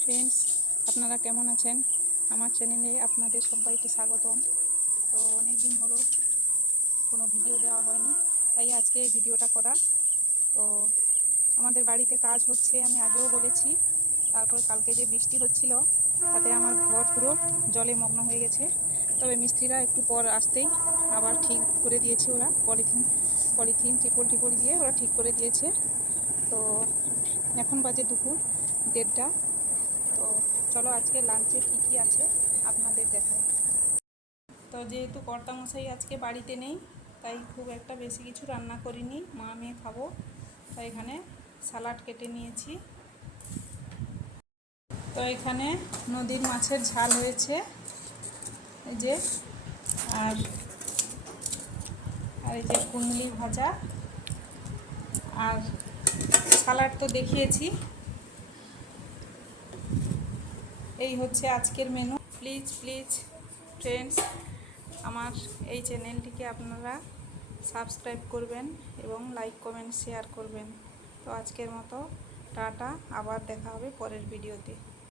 Friends আপনারা কেমন আছেন? আমার চ্যানেলে আপনাদের সবাইকে স্বাগতম। তো অনেক দিন হলো কোনো ভিডিও দেওয়া হয়নি, তাই আজকে এই ভিডিওটা করা। তো আমাদের বাড়িতে কাজ হচ্ছে, আমি আগেও বলেছি, তারপর কালকে যে বৃষ্টি হচ্ছিল, তাতে আমার ঘর পুরো জলে মগ্ন হয়ে গেছে। তবে মিস্ত্রিরা একটু পর আসতেই আবার ঠিক করে দিয়েছে ওরা, পলিথিন পলিথিন ত্রিপল টিপল দিয়ে ওরা ঠিক করে দিয়েছে। তো এখন বাজে দুপুর দেড়টা। তো চলো আজকে লাঞ্চে কি কি আছে আপনাদের দেখাই। তো যেহেতু কর্তামশাই আজকে বাড়িতে নেই, তাই খুব একটা বেশি কিছু রান্না করিনি, মা মেয়ে খাব, তাই এখানে সালাড কেটে নিয়েছি। তো এখানে নদীর মাছের ঝাল হয়েছে, এই যে, আর আর এই যে কুমলি ভাজা, আর সালাড তো দেখিয়েছি। এই হচ্ছে আজকের মেনু প্লিজ প্লিজ ফ্রেন্ডস আমার এই চ্যানেলটিকে আপনারা সাবস্ক্রাইব করবেন এবং লাইক কমেন্ট শেয়ার করবেন। তো আজকের মতো টাটা, আবার দেখা হবে পরের ভিডিওতে